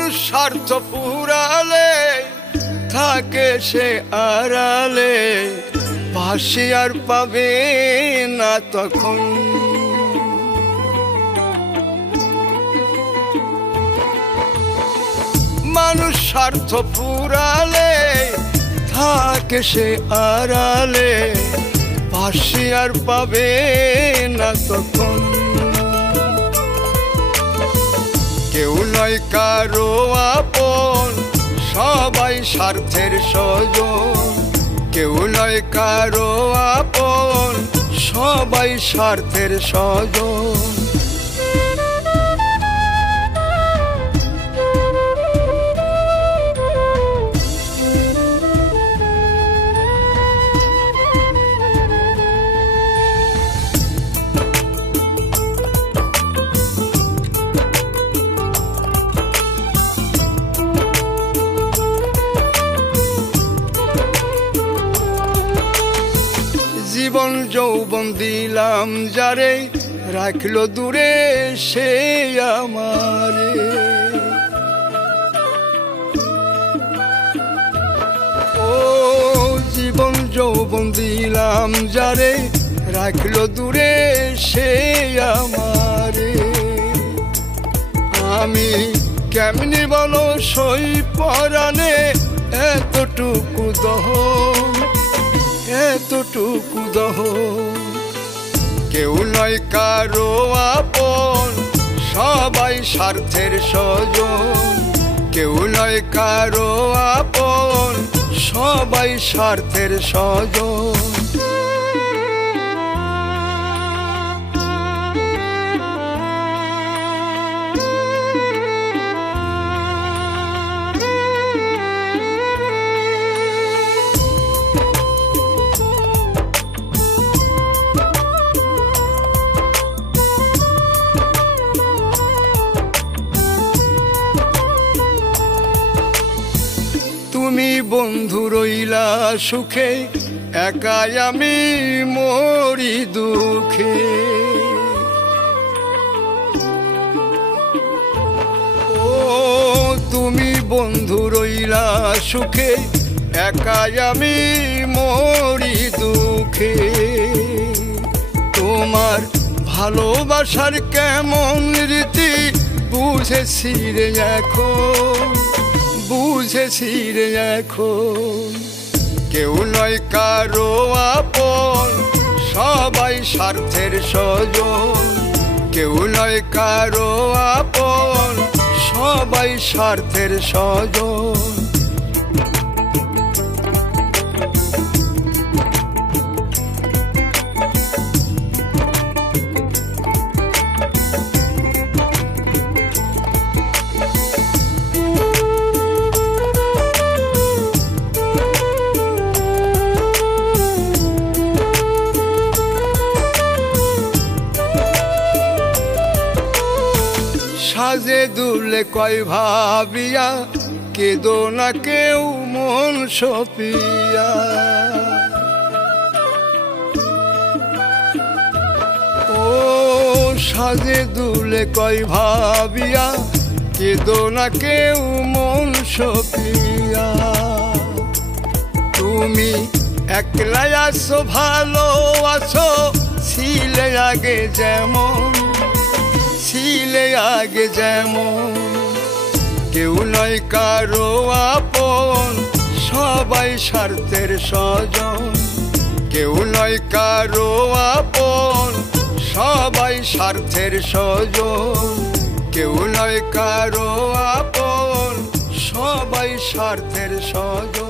মানুষ স্বার্থ ফুরালে থাকে সে আড়ালে, পাশে আর পাবে না তখন। মানুষ স্বার্থ ফুরালে থাকে সে আড়ালে, পাশে আর পাবে না তখন। কেউ নয় কারো আপন, সবাই স্বার্থের স্বজন। কেউ নয় কারো আপন, সবাই স্বার্থের স্বজন। জীবন যৌবন দিলাম যারে, রাখলো দূরে সে আমারে। ও জীবন যৌবন দিলাম যারে, রাখলো দূরে সে আমারে। আমি কেমনি বলো সই পরাণে এতটুকু দহন, এতটুকু দহন। কেউ নয় কারো আপন, সবাই স্বার্থের স্বজন। কেউ নয় কারো আপন, সবাই স্বার্থের স্বজন। তুমি বন্ধু রইলা সুখে, একাই আমি মরি দুঃখে। ও তুমি বন্ধু রইলা সুখে, একাই আমি মরি দুঃখে। তোমার ভালোবাসার কেমন রীতি বুঝেছি রে এখন, বুঝেছি রে এখন। কেউ নয় কারো আপন, সবাই স্বার্থের স্বজন। কেউ নয় কারো আপন, সবাই স্বার্থের স্বজন। সাজে দুলে কয় ভাবিয়া, কেদো না কেউ মন সপিয়া। ও সাজে দুলে কয় ভাবিয়া, কেদো না কেউ মন সপিয়া। তুমি একলাই আছো ভালো আছো, ছিলে আগে যেমন, ছিলে আগে যেমন। কেউ নয় কারো আপন, সবাই স্বার্থের স্বজন। কেউ নয় কারো আপন, সবাই স্বার্থের স্বজন। কেউ নয় কারো আপন, সবাই স্বার্থের স্বজন।